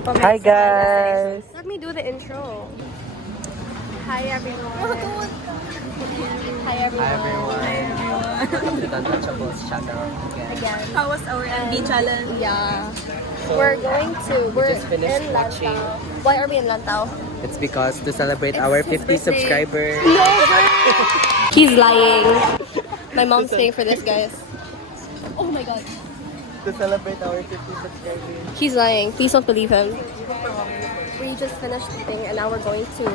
Hi guys! Let me do the intro. Hi everyone. Hi everyone. Welcome to the Untouchables channel again. How was our MB challenge? Yeah. So, We're just finished in watching. Lantau. Why are we in Lantau? It's because to celebrate our 50 subscribers. He's lying. My mom's paying for this, guys. Oh my god. To celebrate our 50 subscribers. He's lying. Please don't believe him. We just finished eating and now we're going to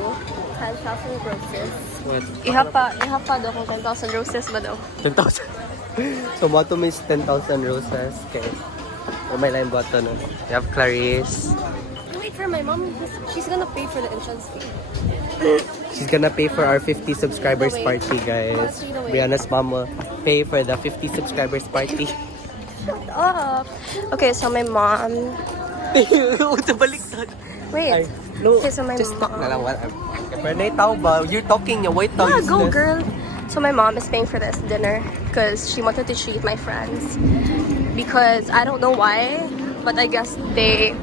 10,000 roses. What? Iha pa daw kung 10,000 roses ba daw? 10,000. So bottom is 10,000 roses. Okay. Oh, may line button. We have Clarice. Wait for my mom. She's gonna pay for the entrance fee. She's gonna pay for our 50 subscribers Wait. party, guys. Brianna's mom will pay for the 50 subscribers party. Shut up. Okay, so my mom. Wait. No, Okay, so my just talk mom. na lang. You're talking, wait tao. Yeah, go girl. So my mom is paying for this dinner because she wanted to treat my friends. Because I don't know why, but I guess they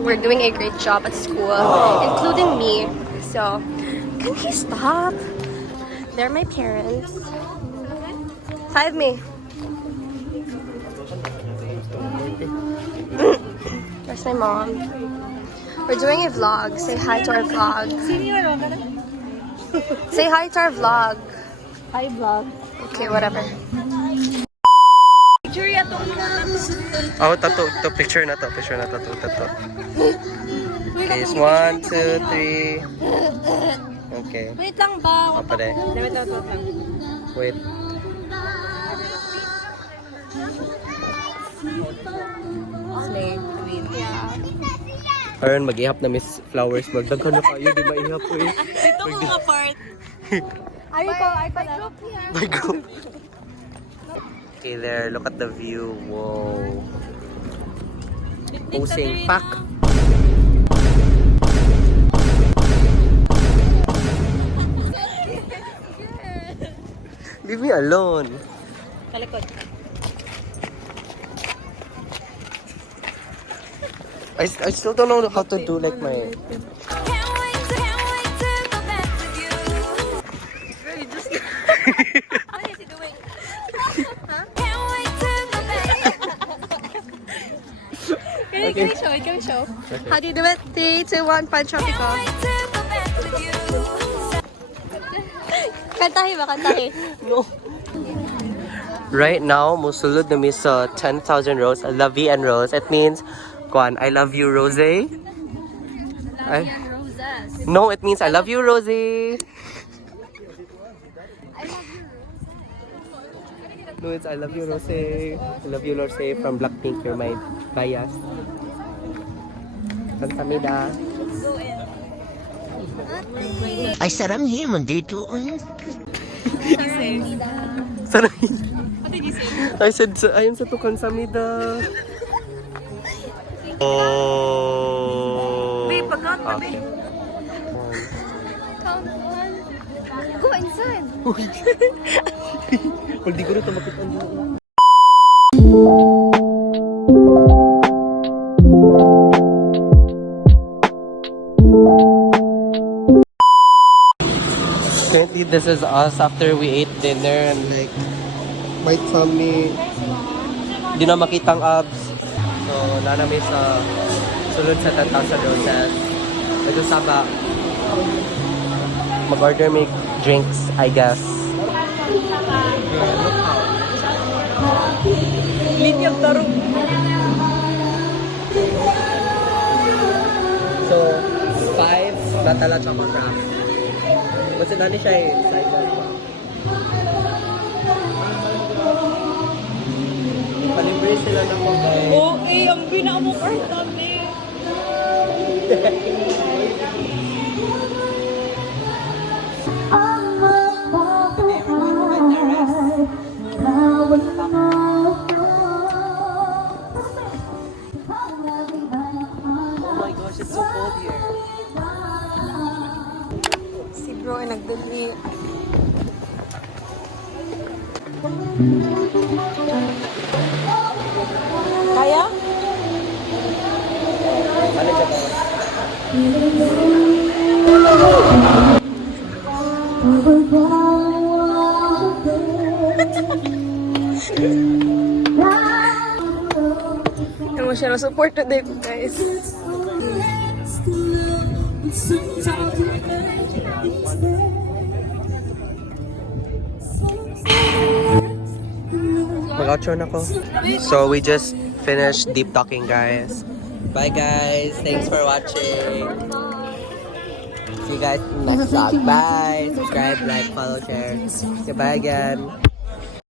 were doing a great job at school, including me. So, can he stop? They're my parents. Five me. There's my mom. We're doing a vlog. Say hi to our vlog. Say hi to our vlog. Hi, vlog. Okay, whatever. Oh, tato. To picture na to. Tato. Okay, 1, 2, 3. Okay. Wait lang ba? Apa deh? Wait. Yeah. Aron mag-ihap na Miss Flowers. Magdaghan na kayo. Di maihap po eh. Ito mga part. Ay ko na. My group. Okay, there. Look at the view. Whoa. Pusing pack. Leave me alone. Kalikod. I still don't know how to do like my... What is he doing? Can we show? How do you do it? 3, 2, 1, punch tropical. Kantahi ba? Kantahi. No. Right now, musulod na mi sa 10,000 rose. I love you and rose. It means, Kwan, I love you, Rose. No, it means I love you, Rosie. No, it's I love you, Rose. I love you, Rose from Blackpink. You're my bias. Kamsahamnida. Ay, sarang himon dito. Sarang. I said, I am sa tukan samida. Oh. Babe, pag-out na, Okay. Count 1. Go inside. Kung di ko rin ito makita. Currently, this is us after we ate dinner and like my tummy. Di na makitang abs. So, nanami sa sulod sa 10,000 roses. Ito saba. Mag-order make drinks, I guess. Linyag tarong. So, 5 natala chocolate. Kasi dali siya eh. Palibre sila na po guys. Oo, ang bina mo part kami. Oh my gosh, it's so cold here. Si bro ay nagdali. Kaya? Ano dyan ba? Emotional support today, guys. Mag-outro na ko. So, we just finished deep talking, guys. Bye, guys. Thanks for watching. See you guys in the next vlog. Bye. Subscribe, like, follow, share. Goodbye again.